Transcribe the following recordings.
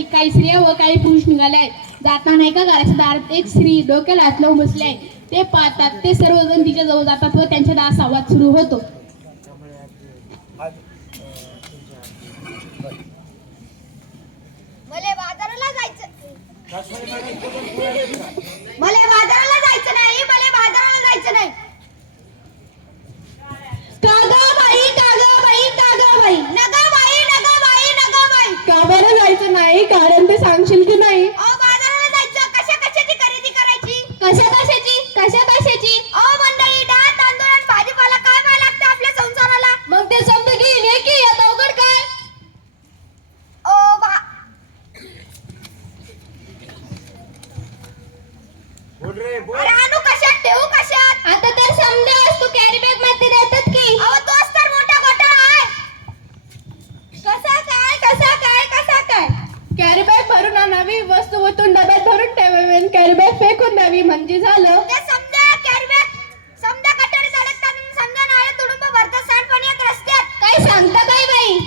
करण्यासाठी काही स्त्रिया व काही पुरुष निघाले आहेत. जाताना एका घराच्या दारात एक स्त्री डोक्याला हात लावून बसली आहे. ते पाहतात ते सर्वजण तिच्या जवळ जातात व त्यांच्या दारात संवाद सुरू होतो. मला बाजाराला जायचं मला बाजाराला जायचं नाही मला बाजाराला जायचं नाही. कागाबाई कागाबाई कागाबाई नगाबाई नगाबाई नगाबाई. का बरं जायचं नाही? कारण ते सांगशील की नाही? अहो बाजाराला जायचं. कशा कशाची खरेदी करायची? कशा कशाची कशा कशाची? अहो मंडळी डाळ तांदूळ आणि भाजीपाला काय काय लागतं आपल्या संसाराला? मग ते समजा घेऊन ये की आता अवघड काय? ओ बा अरे आणू कशात ठेवू कशात? आता तर समजा तू कॅरी बॅग मध्ये देतात की. अहो तोच तर मोठा घोटाळा आहे. कसा काय कसा काय कसा काय? कॅरी बॅग भरून आणावी, वस्तू वतून डब्यात भरून ठेवावी आणि कॅरी बॅग फेकून द्यावी म्हणजे झालं. ते समजा कॅरी बॅग समजा गटारी सडकतात समजा नाळे तुडुंब भरतात सांडपाणी येत रस्त्यात. काय सांगता काय बाई?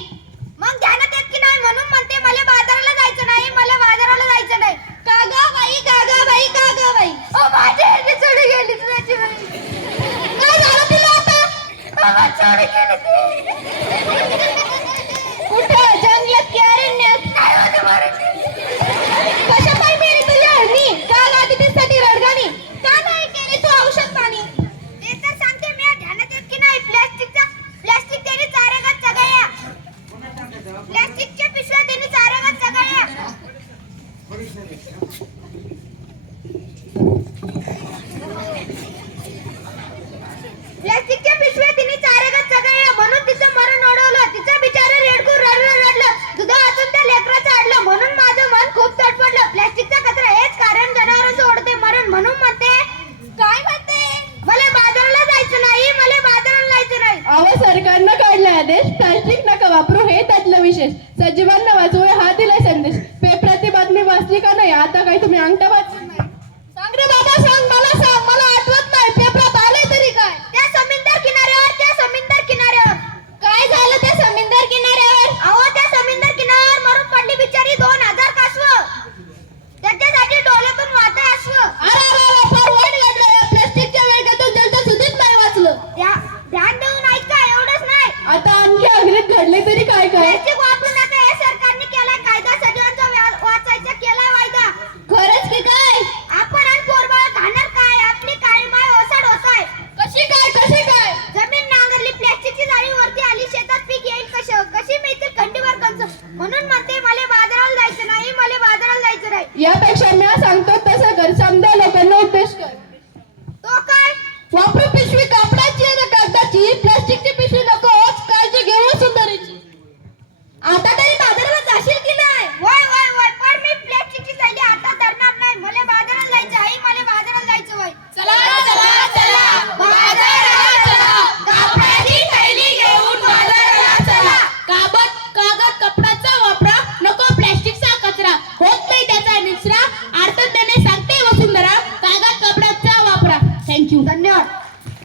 मग ध्यानात येत की नाही म्हणून म्हणते मला बाजाराला जायचं नाही मला बाजाराला जायचं नाही. कागाबाई कागाबाई कागाबाई. ओ माझी ह्याची चढी गेली तुझ्याची बाई. काय झालं तुला आता? बाबा चढी गेली ती. कुठं? जंगलात की अरण्यात? काय होतं बरं? कशा पाय मेली तुझ्या हरणी? का गाती तिसाठी रडगाणी? का नाही केली तू औषध पाणी? ते तर सांगते मी ध्यानात येत की नाही प्लॅस्टिक त्यांनी चारेगात चगळ्या. प्लॅस्टिकच्या पिशव्या त्यांनी चारेगात चगळ्या. प्लॅस्टिकच्या पिशव्या तिने चारेगात चगळ्या म्हणून तिचं मरण ओढवलं. तिचं बिचारं रेडकूर रडलं दुधा वाचून त्या लेकराचं आडलं म्हणून माझं मन खूप तडफडलं. प्लॅस्टिकचा कचरा हेच कारण जनावरं सोडते मरण म्हणून म्हणते. काय म्हणते? मला बाजाराला जायचं नाही मला बाजाराला जायचं नाही. अहो सरकारनं काढला आदेश, प्लास्टिक नका वापरू हे त्यातलं विशेष. सजीवांना वाचवूया हा दिलाय संदेश. पेपराची बातमी वाचली का नाही? आता काही तुम्ही अंगठा